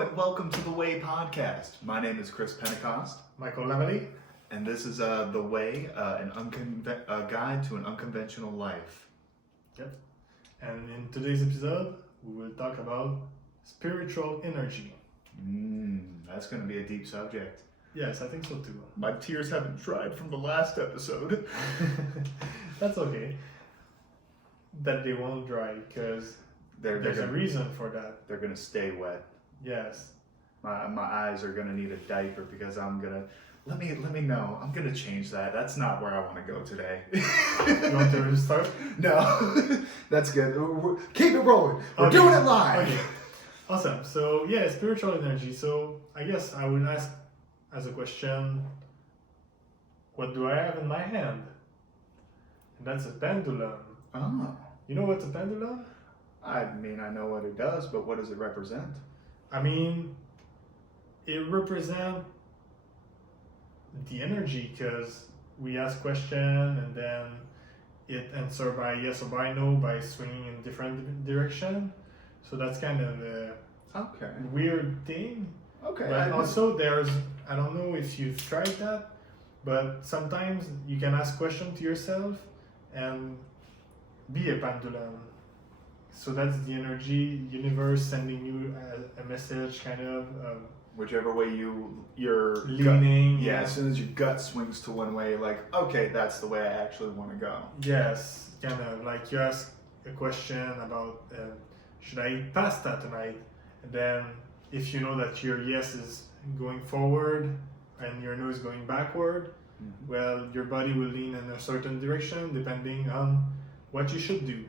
and welcome to The Way podcast. My name is Chris Pentecost, Michael Lamely. and this is The Way, a guide to an unconventional life. Yep. And in today's episode, we will talk about spiritual energy. That's going to be a deep subject. Yes, I think so too. My tears haven't dried from the last episode. That's okay. That they won't dry because there's a reason for that. They're going to stay wet. Yes. My eyes are going to need a diaper because I'm going to... Let me know. I'm going to change that. That's not where I want to go today. You want to restart? No. That's good. Keep it rolling. We're doing it live. Okay. Awesome. So, yeah, spiritual energy. So, I guess I would ask as a question, what do I have in my hand? And that's a pendulum. Oh. You know what's a pendulum? I mean, I know what it does, but what does it represent? I mean, it represents the energy because we ask question and then it answer by yes or by no by swinging in different direction. So that's kind of a weird thing. Okay. But also there's, I don't know if you've tried that, but sometimes you can ask question to yourself and be a pendulum. So that's the energy, universe sending you a message kind of. Whichever way you're leaning. Gut, as soon as your gut swings to one way, you're like, okay, that's the way I actually want to go. Yes, kind of like you ask a question about should I eat pasta tonight? And then if you know that your yes is going forward and your no is going backward, well, your body will lean in a certain direction depending on what you should do.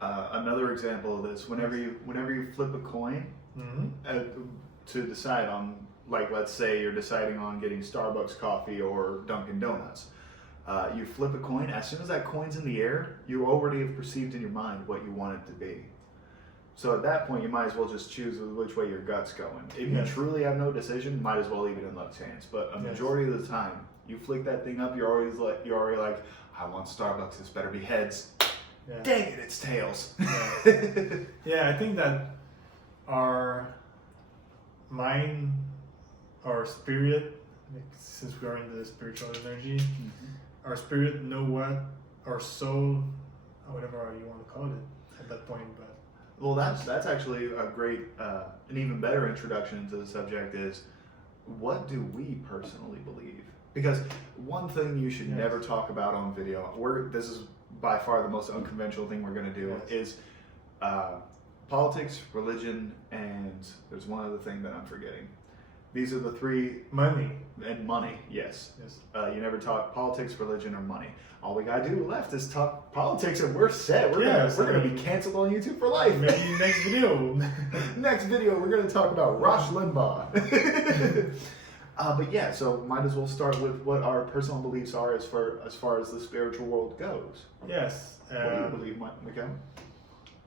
Another example of this, whenever you flip a coin to decide on, like, let's say you're deciding on getting Starbucks coffee or Dunkin' Donuts, you flip a coin. As soon as that coin's in the air, you already have perceived in your mind what you want it to be. So at that point, you might as well just choose which way your gut's going. If you truly have no decision, you might as well leave it in luck's hands. But a majority of the time, you flick that thing up, you're already like, I want Starbucks. This better be heads. Yeah. Dang it, it's tails. Yeah, I think that our mind, our spirit, since we are in the spiritual energy, our spirit know what our soul, or whatever you want to call it at that point. But well, that's actually a great, an even better introduction to the subject is, what do we personally believe? Because one thing you should never talk about on video, this is by far the most unconventional thing we're going to do, is politics, religion, and there's one other thing that I'm forgetting. These are the three. Money. And money, yes. You never talk politics, religion, or money. All we gotta do left is talk politics and we're set. We're gonna be canceled on YouTube for life. Maybe next video. Next video, we're gonna talk about Rush Limbaugh. But yeah, so might as well start with what our personal beliefs are as far as the spiritual world goes. Yes. What do you believe, Miguel?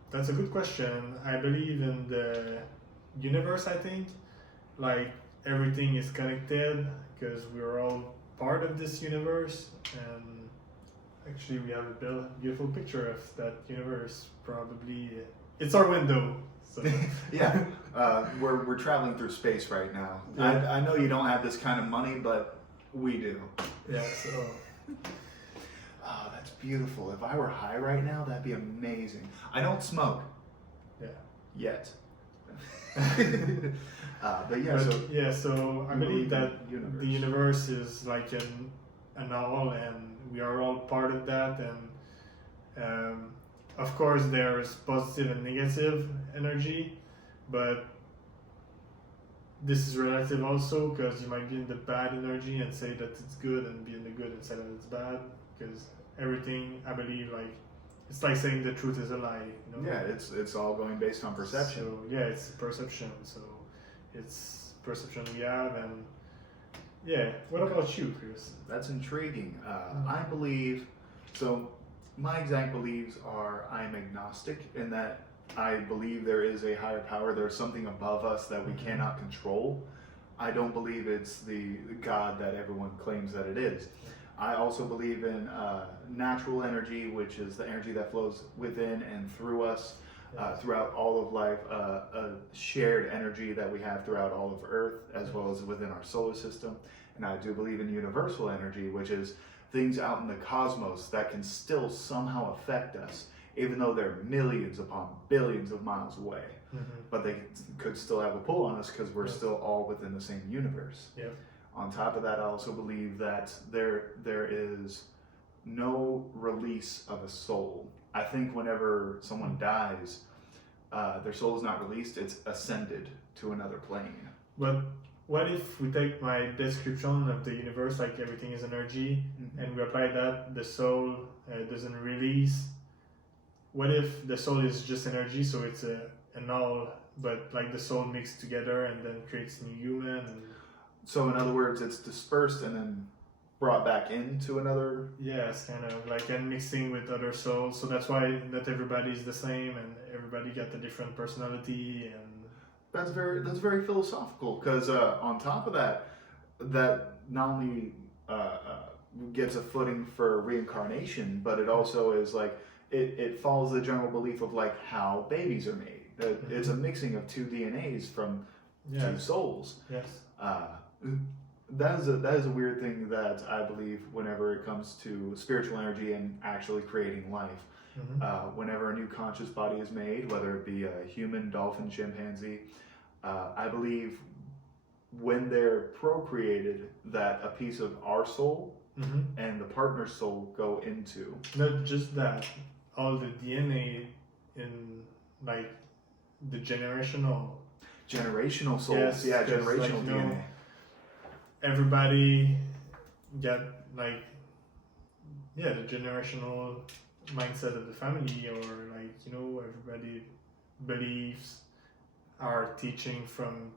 That's a good question. I believe in the universe, I think. Like, everything is connected because we're all part of this universe. And actually, we have a beautiful picture of that universe. Probably, it's our window. So. Yeah, we're traveling through space right now. Yeah. I know you don't have this kind of money, but we do. Yeah, so... Oh, that's beautiful. If I were high right now, that'd be amazing. I don't smoke. Yeah. Yet. So I believe that the universe is like an all, and we are all part of that. And of course, there's positive and negative energy, but this is relative also because you might be in the bad energy and say that it's good, and be in the good and say that it's bad. Because everything, I believe, like, it's like saying the truth is a lie. You know? Yeah, it's all going based on perception. So yeah, it's perception. So it's perception we have, and yeah. What about you, Chris? That's intriguing. I believe so. My exact beliefs are I'm agnostic in that I believe there is a higher power. There's something above us that we cannot control. I don't believe it's the God that everyone claims that it is. I also believe in natural energy, which is the energy that flows within and through us. throughout all of life, a shared energy that we have throughout all of Earth, as well as within our solar system. And I do believe in universal energy, which is things out in the cosmos that can still somehow affect us, even though they're millions upon billions of miles away. But they could still have a pull on us because we're still all within the same universe. On top of that, I also believe that there is no release of a soul. I think whenever someone dies, their soul is not released, it's ascended to another plane. But what if we take my description of the universe, like everything is energy, and we apply that, the soul doesn't release? What if the soul is just energy, so it's an all, but like the soul mixed together and then creates new human? So in other words, it's dispersed and then brought back into another. Yes, kind of like, and mixing with other souls. So that's why not everybody's the same, and everybody got a different personality. And that's very philosophical, because on top of that not only gives a footing for reincarnation, but it also is like it follows the general belief of like how babies are made. That it's a mixing of two DNAs from two souls. Yes. That is a weird thing that I believe whenever it comes to spiritual energy and actually creating life. Whenever a new conscious body is made, whether it be a human, dolphin, chimpanzee, I believe when they're procreated, that a piece of our soul and the partner's soul go into. Not just that, all the DNA in like the generational souls. Yes, generational like, DNA. Everybody get like the generational mindset of the family, or like everybody beliefs are teaching from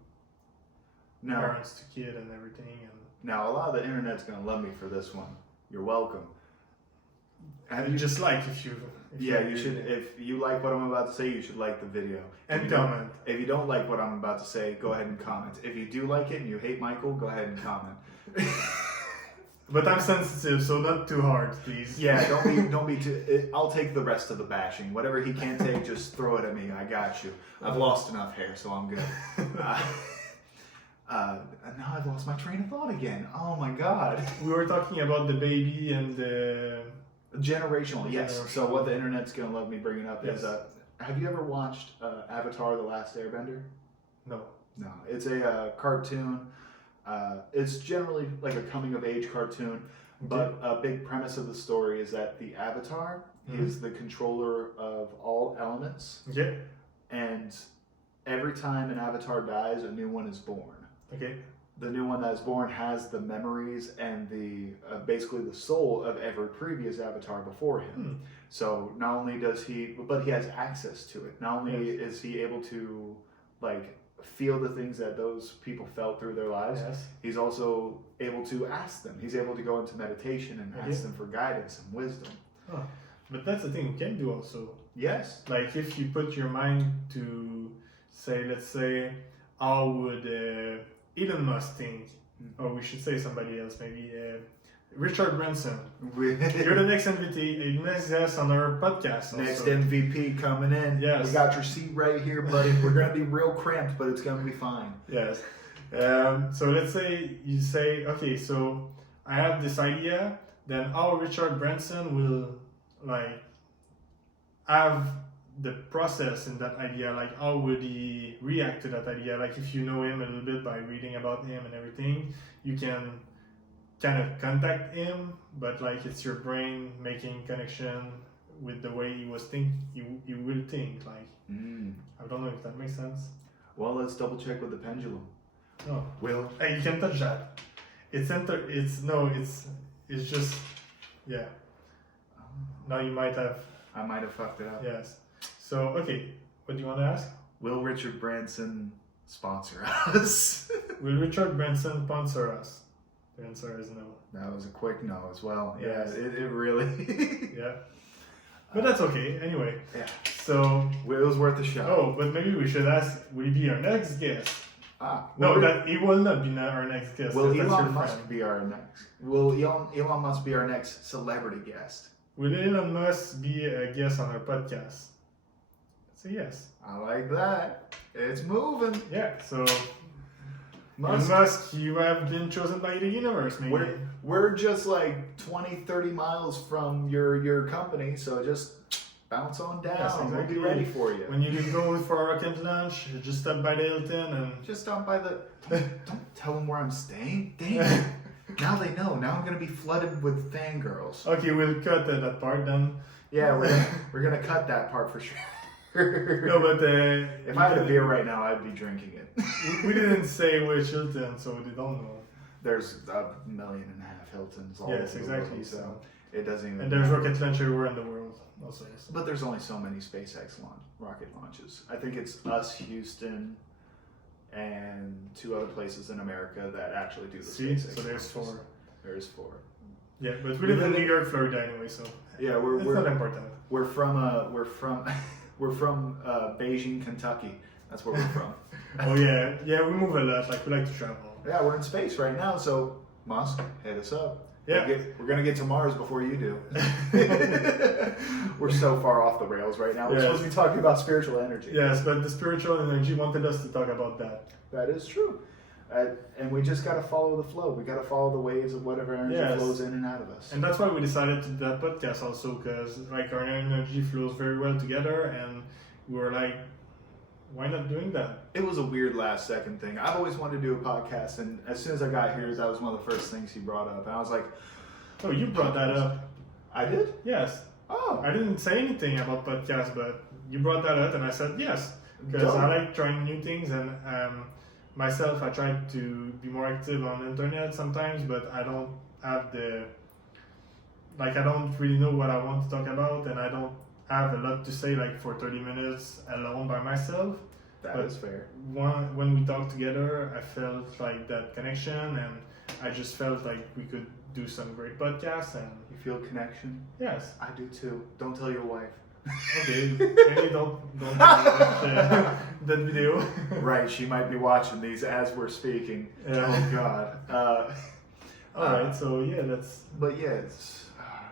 parents to kid and everything. And now a lot of the internet's gonna love me for this one. You're welcome. And just like if you should. If you like what I'm about to say, you should like the video and comment. If you don't like what I'm about to say, go ahead and comment. If you do like it and you hate Michael, go ahead and comment. But I'm sensitive, so not too hard, please. Yeah, don't be too. I'll take the rest of the bashing. Whatever he can't take, just throw it at me. I got you. I've lost enough hair, so I'm good. Now I've lost my train of thought again. Oh my god. We were talking about the baby and the generational. Yes. So what the internet's gonna love me bringing up is, have you ever watched Avatar: The Last Airbender? No. No. It's a cartoon. It's generally like a coming-of-age cartoon, but a big premise of the story is that the Avatar is the controller of all elements. Yeah. And every time an Avatar dies, a new one is born. Okay. The new one that is born has the memories and the basically the soul of every previous Avatar before him. So not only does but he has access to it. Not only is he able to like feel the things that those people felt through their lives, he's also able to ask them. He's able to go into meditation and ask them for guidance and wisdom. Oh. But that's the thing you can do also. Yes. Like if you put your mind to say, let's say, how would Elon Musk think, or we should say somebody else, maybe Richard Branson. You're the next next guest on our podcast. Also. Next MVP coming in. Yes. We got your seat right here, buddy. We're going to be real cramped, but it's going to be fine. Yes. So let's say you say, okay, so I have this idea, then how Richard Branson will like have the process in that idea, like how would he react to that idea? Like if you know him a little bit by reading about him and everything, you can kind of contact him, but like it's your brain making connection with the way he was think. You will think like. I don't know if that makes sense. Well, let's double check with the pendulum. No. Will. Hey, you can touch that. It's just yeah. Now you might have. I might have fucked it up. Yes. So okay, what do you want to ask? Will Richard Branson sponsor us? Will Richard Branson sponsor us? The answer is no. That was a quick no as well. Yes. Yeah, it really. Yeah. But that's okay. Anyway. Yeah. So. It was worth a shot. Oh, but maybe we should ask, will he be our next guest? No, that he will not be our next guest. Will Elon Musk be our next? Will Elon Musk be our next celebrity guest? Will Elon Musk be a guest on our podcast? That's say yes. I like that. It's moving. Yeah, so Musk. Elon Musk, you have been chosen by the universe, maybe. We're just like 20, 30 miles from your company, so just bounce on down. Yes, exactly. We'll be ready for you. When you go for a weekend lunch, just stop by the Hilton and... Just stop by the... Don't tell them where I'm staying. Dang it. Now they know. Now I'm going to be flooded with fangirls. Okay, we'll cut that part then. Yeah, we're gonna cut that part for sure. No, but... if I had a beer right now, I'd be drinking it. We didn't say which Hilton, so they don't know. There's 1.5 million Hiltons all over Yes, the exactly. world, so it doesn't even... And there's rocket launch everywhere in the world, also. But there's only so many SpaceX rocket launches. I think it's us, Houston, and 2 other places in America that actually do the SpaceX so there's launches. 4. There's 4. Yeah, but we live in New York, Florida anyway, so yeah, it's not important. We're from Beijing, Kentucky. That's where we're from. Oh yeah, we move a lot. Like we like to travel. Yeah, we're in space right now, so Musk, hit us up. Yeah, we're gonna get to Mars before you do. We're so far off the rails right now. We're supposed to be talking about spiritual energy. Yes, but the spiritual energy wanted us to talk about that. That is true. And we just got to follow the flow. We got to follow the waves of whatever energy flows in and out of us. And that's why we decided to do that podcast also, because like our energy flows very well together, and we were like, why not doing that? It was a weird last second thing. I've always wanted to do a podcast, and as soon as I got here, that was one of the first things he brought up. And I was like, oh, you brought that up. I did? Yes. Oh. I didn't say anything about podcasts, but you brought that up, and I said yes. Because I like trying new things, and myself, I try to be more active on the internet sometimes, but I don't have I don't really know what I want to talk about, and I don't have a lot to say like for 30 minutes alone by myself. That is fair. When we talk together, I felt like that connection, and I just felt like we could do some great podcasts. And you feel connection? Yes, I do too. Don't tell your wife. Okay, maybe don't watch that video. Right, she might be watching these as we're speaking. Oh God. All right, so yeah, that's. But yeah,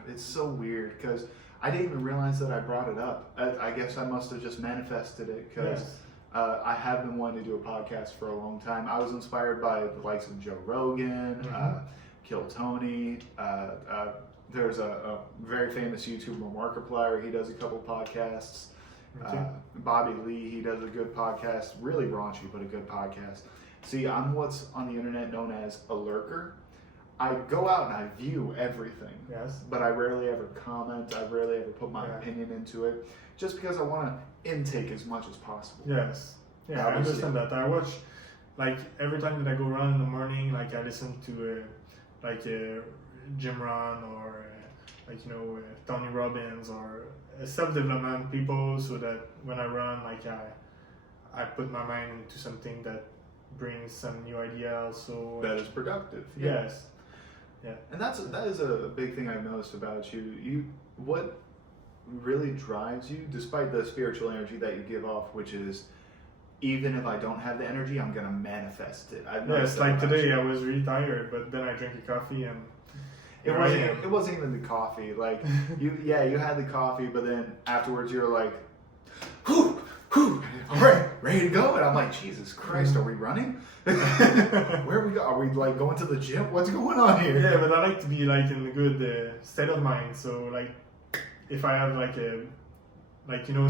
it's so weird because I didn't even realize that I brought it up. I guess I must have just manifested it because I have been wanting to do a podcast for a long time. I was inspired by the likes of Joe Rogan, Kill Tony. There's a very famous YouTuber, Markiplier. He does a couple podcasts. Bobby Lee, he does a good podcast. Really raunchy, but a good podcast. See, I'm what's on the internet known as a lurker. I go out and I view everything. Yes. But I rarely ever comment. I rarely ever put my opinion into it. Just because I want to intake as much as possible. Yes. Yeah, I understand that. I watch, like, every time that I go run in the morning, like, I listen to, Jim Rohn or Tony Robbins or self-development people, so that when I run, like I put my mind into something that brings some new ideas. So that is productive. Yes. Yeah. And that is a big thing I've noticed about you. What really drives you, despite the spiritual energy that you give off, which is even if I don't have the energy, I'm gonna manifest it. Yes, like today I was really tired, but then I drank a coffee and it wasn't even the coffee. Like you had the coffee, but then afterwards you're like, whew, all right, ready to go. And I'm like, Jesus Christ, are we running? Where are we go? Are we like going to the gym? What's going on here? Yeah, but I like to be like in a good state of mind. So like, if I have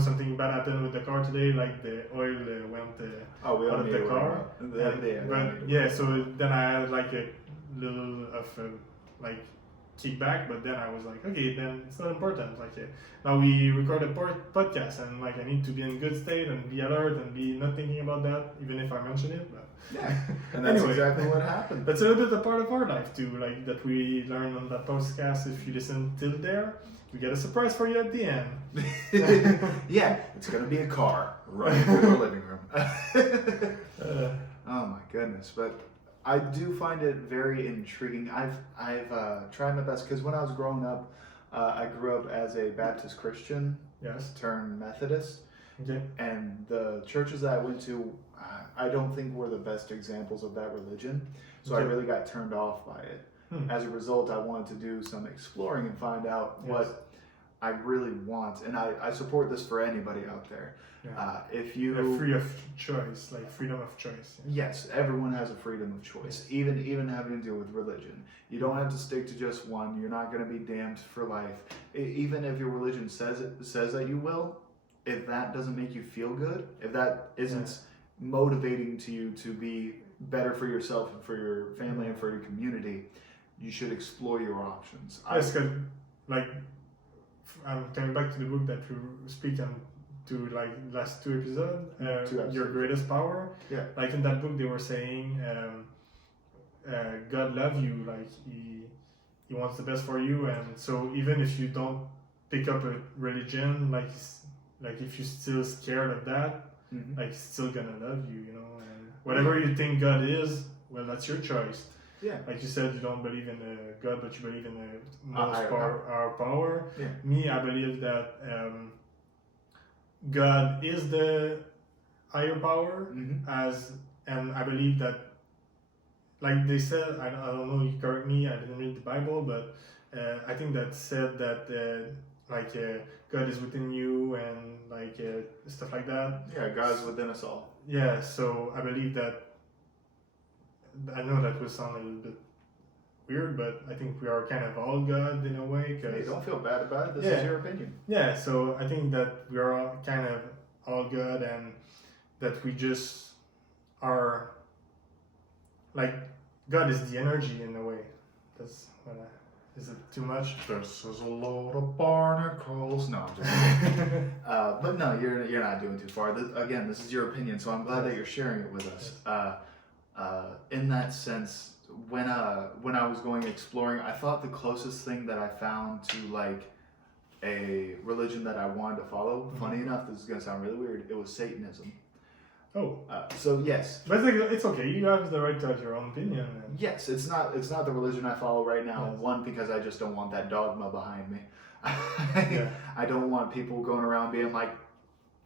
something bad happened with the car today, like the oil went out of the car. So then I had like a little of kickback, but then I was like, okay, then it's not important. Like now we record a podcast, and like I need to be in good state and be alert and be not thinking about that, even if I mention it. But yeah, and that's exactly what happened. That's a little bit a part of our life too, like that we learn on that podcast. If you listen till there, we get a surprise for you at the end. Yeah, it's gonna be a car running through the living room. Oh my goodness, but I do find it very intriguing. I've tried my best because when I was growing up, I grew up as a Baptist Christian, turned Methodist, and the churches that I went to, I don't think were the best examples of that religion. So I really got turned off by it. As a result, I wanted to do some exploring and find out what I really want, and I support this for anybody out there. Yeah. If you You're free of choice, like freedom of choice. yes, everyone has a freedom of choice, even having to do with religion. You don't have to stick to just one. You're not going to be damned for life. Even if your religion says that you will, if that doesn't make you feel good, if that isn't motivating to you to be better for yourself and for your family and for your community, you should explore your options. Yes, because like I'm coming back to the book that we speak on to like last two episodes, Your Greatest Power. Yeah. Like in that book, they were saying God loves you, like he wants the best for you, and so even if you don't pick up a religion, like if you're still scared of that, like he's still gonna love you, you know. And whatever you think God is, well, that's your choice. Yeah. Like you said, you don't believe in God, but you believe in the most higher our power. Yeah. Me, I believe that God is the higher power, and I believe that, like they said, I don't know, you correct me, I didn't read the Bible, but I think that said that God is within you and like stuff like that. Yeah, God is within us all. Yeah, so I believe that. I know that will sound a little bit weird, but I think we are kind of all God in a way. Hey, don't feel bad about it. This is your opinion. Yeah, so I think that we are all kind of all God, and that we just are like God is the energy in a way. That's what is it too much? This is a load of barnacles. No, I'm just kidding. But no, you're not doing too far. This is your opinion, so I'm glad that you're sharing it with us. In that sense, when I was going exploring, I thought the closest thing that I found to like a religion that I wanted to follow, funny enough, this is gonna sound really weird, it was Satanism. Oh. So yes. But it's okay, you have the right to have your own opinion. And... Yes, it's not the religion I follow right now. Yes. One, because I just don't want that dogma behind me. I don't want people going around being like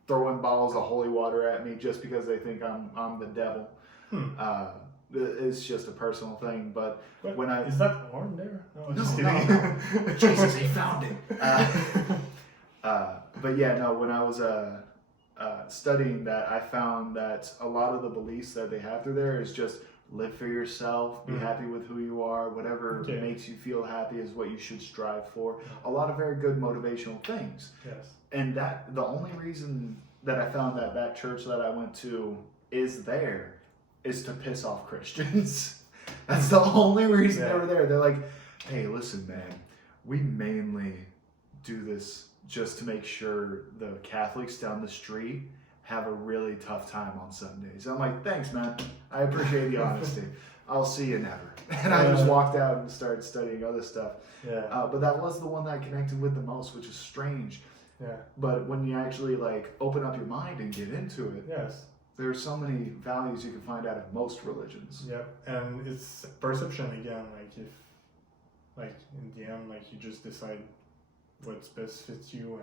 throwing bottles of holy water at me just because they think I'm the devil. It's just a personal thing, but when I... Is that horn there? No, just kidding. No. Jesus, he found it. But yeah, no, when I was studying that, I found that a lot of the beliefs that they have through there is just live for yourself, be happy with who you are, whatever makes you feel happy is what you should strive for. A lot of very good motivational things. Yes. And that the only reason that I found that church that I went to is there is to piss off Christians. That's the only reason they were there. They're like, hey, listen, man, we mainly do this just to make sure the Catholics down the street have a really tough time on Sundays. I'm like, thanks, man. I appreciate the honesty. I'll see you never. And I just walked out and started studying other stuff. But that was the one that I connected with the most, which is strange. But when you actually like open up your mind and get into it, there's so many values you can find out of most religions. And it's perception again. Like if, like in the end, like you just decide what's best fits you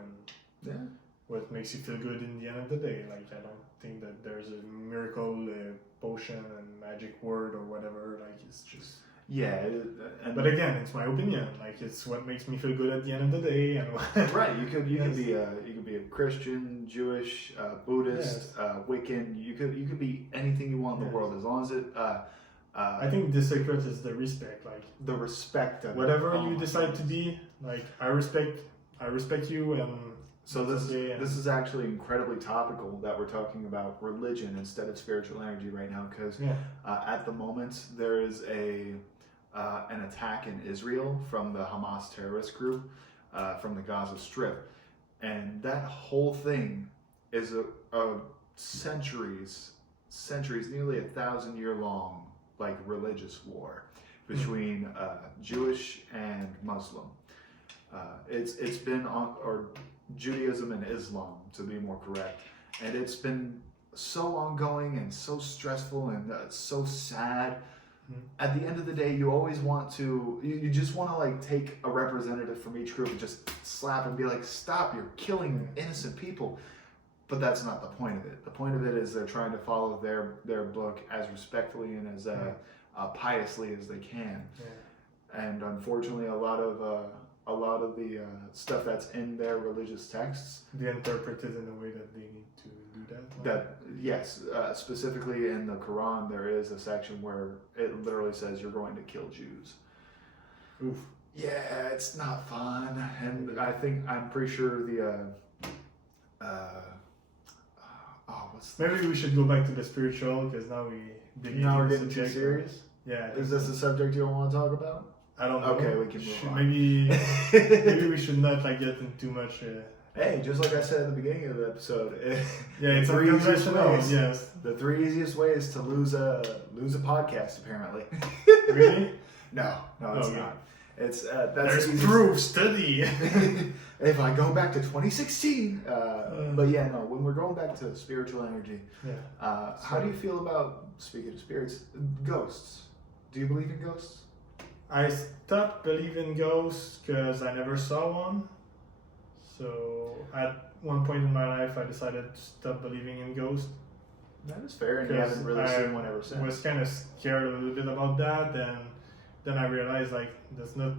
and what makes you feel good in the end of the day. Like I don't think that there's a miracle potion and magic word or whatever. Like it's just but again, it's my opinion. Like it's what makes me feel good at the end of the day. And right, you could be a Christian, Jewish, Buddhist, Wiccan. You could be anything you want in the world as long as it. I think the secret is the respect. Like the respect of whatever you decide to be. Like I respect you, and so this is actually incredibly topical that we're talking about religion instead of spiritual energy right now, because at the moment there is an attack in Israel from the Hamas terrorist group from the Gaza Strip, and that whole thing is a centuries, nearly 1,000-year long like religious war between Jewish and Muslim. It's been or Judaism and Islam, to be more correct, and it's been so ongoing and so stressful and so sad. At the end of the day, you always want to, you just want to like take a representative from each group and just slap and be like, stop, you're killing innocent people. But that's not the point of it. The point of it is they're trying to follow their book as respectfully and as piously as they can. And unfortunately, a lot of a lot of the stuff that's in their religious texts. They interpret it in a way that they need to do that. That yes, specifically in the Quran, there is a section where it literally says you're going to kill Jews. Oof. Yeah, it's not fun, and I'm pretty sure the Maybe we should go back to the spiritual because now we're getting too serious. Yeah. Is this a subject you don't want to talk about? I don't know. Okay, we can move on. Maybe we should not get into too much. Hey, just like I said at the beginning of the episode, it's unconventional. Yes. The 3 easiest ways to lose a podcast, apparently. Really? No, it's not. It's there's proof study. If I go back to 2016, but yeah, no. When we're going back to spiritual energy, how do you feel about, speaking of spirits, ghosts? Do you believe in ghosts? I stopped believing in ghosts because I never saw one. So at one point in my life, I decided to stop believing in ghosts. That is fair, and you haven't really seen one ever since. I was kind of scared a little bit about that, and then I realized there's no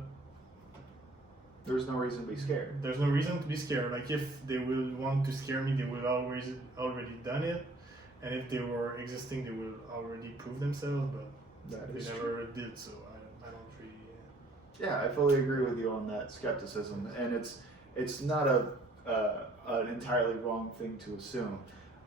reason to be scared. There's no reason to be scared. Like if they will want to scare me, they will already done it, and if they were existing, they will already prove themselves. But they never did, so I don't really. Yeah, I fully agree with you on that skepticism, and it's not an entirely wrong thing to assume.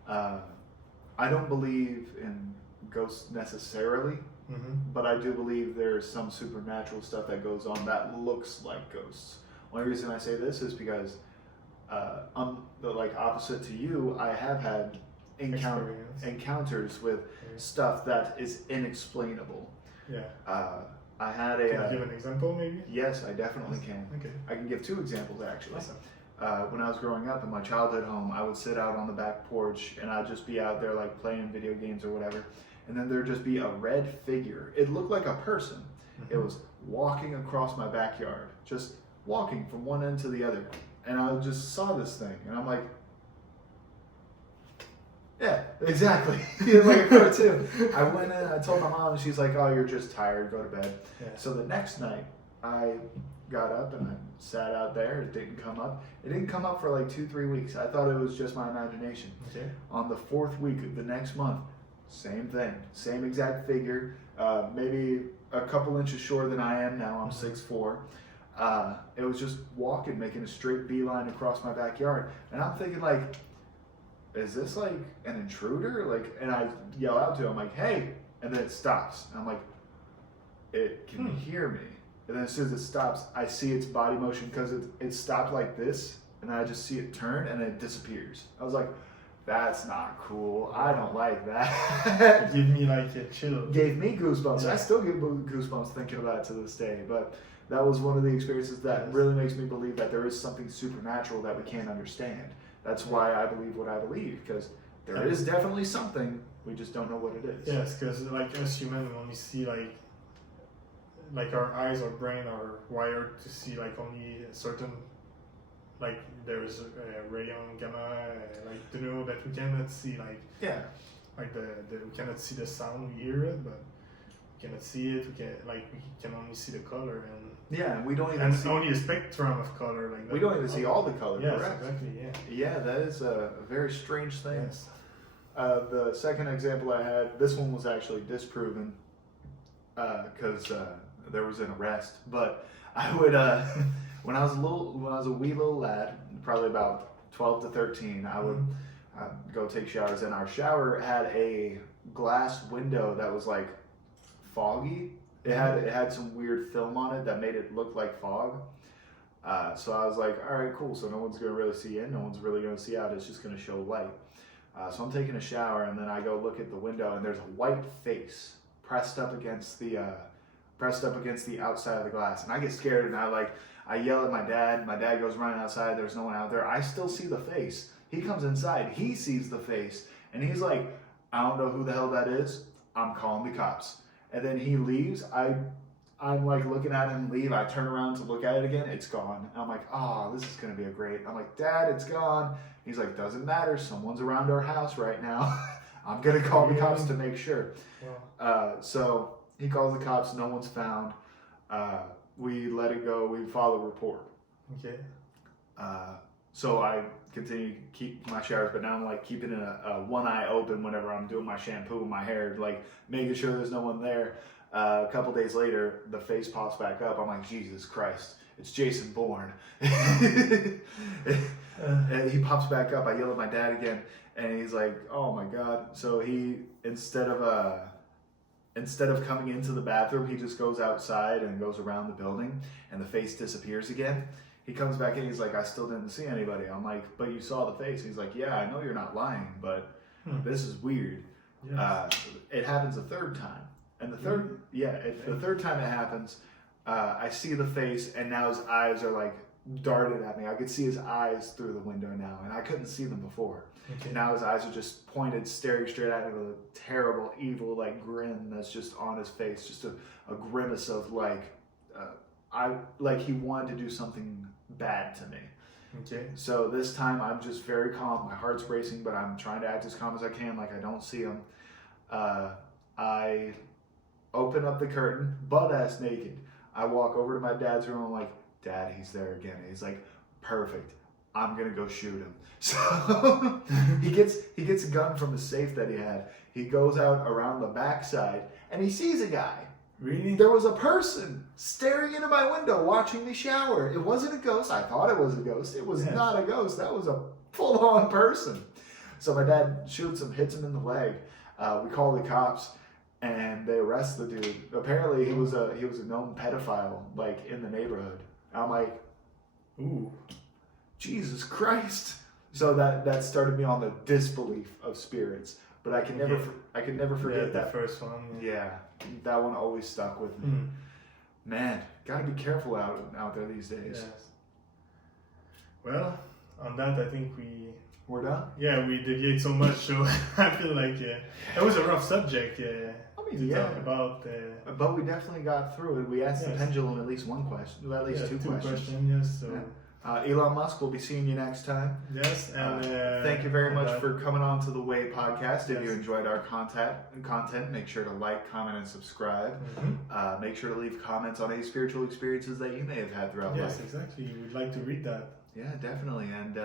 I don't believe in ghosts necessarily. Mm-hmm. But I do believe there's some supernatural stuff that goes on that looks like ghosts. Only reason I say this is because, opposite to you, I have had encounters with stuff that is inexplainable. Yeah. I had Can you give an example, maybe? Yes, I definitely can. Okay. I can give 2 examples actually. Awesome. When I was growing up in my childhood home, I would sit out on the back porch and I'd just be out there like playing video games or whatever. And then there'd just be a red figure. It looked like a person. Mm-hmm. It was walking across my backyard, just walking from one end to the other. And I just saw this thing, and I'm like, yeah, exactly. Like a cartoon. I went in, I told my mom, and she's like, oh, you're just tired, go to bed. Yeah. So the next night, I got up and I sat out there. It didn't come up. It didn't come up for like 2-3 weeks. I thought it was just my imagination. Okay. On the 4th week of the next month, same thing, same exact figure, maybe a couple inches shorter than I am now. I'm 6'4". It was just walking, making a straight beeline across my backyard, and I'm thinking like, is this like an intruder? Like, and I yell out to him like, "Hey!" And then it stops. And I'm like, it can hear me. And then as soon as it stops, I see its body motion because it stopped like this, and I just see it turn and it disappears. I was like, that's not cool. I don't like that. Give me like a chill. Gave me goosebumps. Yeah. I still get goosebumps thinking about it to this day. But that was one of the experiences that really makes me believe that there is something supernatural that we can't understand. That's why I believe what I believe, because there is definitely something. We just don't know what it is. Yes, because like us humans, we only see like our eyes or brain are wired to see like only a certain. Like there is a rayon gamma, like to know that we cannot see like like we cannot see the sound, we hear it, but we cannot see it. We can only see the color and we don't even see only a spectrum of color like that. We don't even see all the color. Yes, correct? Exactly. Yeah, that is a very strange thing. Yes. The second example I had, this one was actually disproven because there was an arrest, but I would. When I was a wee little lad, probably about 12 to 13, I would go take showers, and our shower had a glass window that was like foggy. It had some weird film on it that made it look like fog. So I was like, all right, cool. So no one's gonna really see in, no one's really gonna see out. It's just gonna show light. So I'm taking a shower, and then I go look at the window, and there's a white face pressed up against the outside of the glass, and I get scared, and I yell at my dad. My dad goes running outside. There's no one out there. I still see the face. He comes inside. He sees the face. And he's like, I don't know who the hell that is. I'm calling the cops. And then he leaves. I'm like looking at him leave. I turn around to look at it again. It's gone. And I'm like, oh, this is going to be great. I'm like, Dad, it's gone. He's like, doesn't matter. Someone's around our house right now. I'm going to call the cops to make sure. So he calls the cops. No one's found. we let it go. We file a report. Okay. So I continue to keep my showers, but now I'm like keeping a one eye open whenever I'm doing my shampoo and my hair, like making sure there's no one there. A couple days later, the face pops back up. I'm like, Jesus Christ, it's Jason Bourne. And he pops back up. I yell at my dad again, and he's like, oh my God. So he, instead of coming into the bathroom, he just goes outside and goes around the building, and the face disappears again. He comes back in, he's like, I still didn't see anybody. I'm like, but you saw the face. He's like, yeah, I know you're not lying, but this is weird. Yes. It happens a third time. And the third, the third time it happens, I see the face, and now his eyes are like darted at me. I could see his eyes through the window now, and I couldn't see them before. Okay. Now his eyes are just pointed, staring straight at me with a terrible, evil, like grin that's just on his face, just a grimace of like he wanted to do something bad to me. Okay. So this time I'm just very calm. My heart's racing, but I'm trying to act as calm as I can, like I don't see him. I open up the curtain, butt-ass naked. I walk over to my dad's room. I'm like, Dad, he's there again. And he's like, perfect. I'm gonna go shoot him. So he gets a gun from the safe that he had. He goes out around the backside, and he sees a guy. Really? There was a person staring into my window watching me shower. It wasn't a ghost. I thought it was a ghost. It was not a ghost. That was a full-on person. So my dad shoots him, hits him in the leg. We call the cops, and they arrest the dude. Apparently, he was a known pedophile, like in the neighborhood. I'm like, ooh, Jesus Christ! So that started me on the disbelief of spirits. But I can never forget that first one. Yeah, that one always stuck with me. Man, gotta be careful out there these days. Yes. Well, on that, I think we're done. Yeah, we deviate so much, so I feel like it was a rough subject. To talk about. But we definitely got through it. We asked the pendulum at least one question, at least two questions. Yes. So. Yeah. Elon Musk, we'll be seeing you next time. Yes, and thank you very much for coming on to the Way podcast. If you enjoyed our content, make sure to like, comment, and subscribe. Mm-hmm. Make sure to leave comments on any spiritual experiences that you may have had throughout life. Yes, exactly. We'd like to read that. Yeah, definitely. And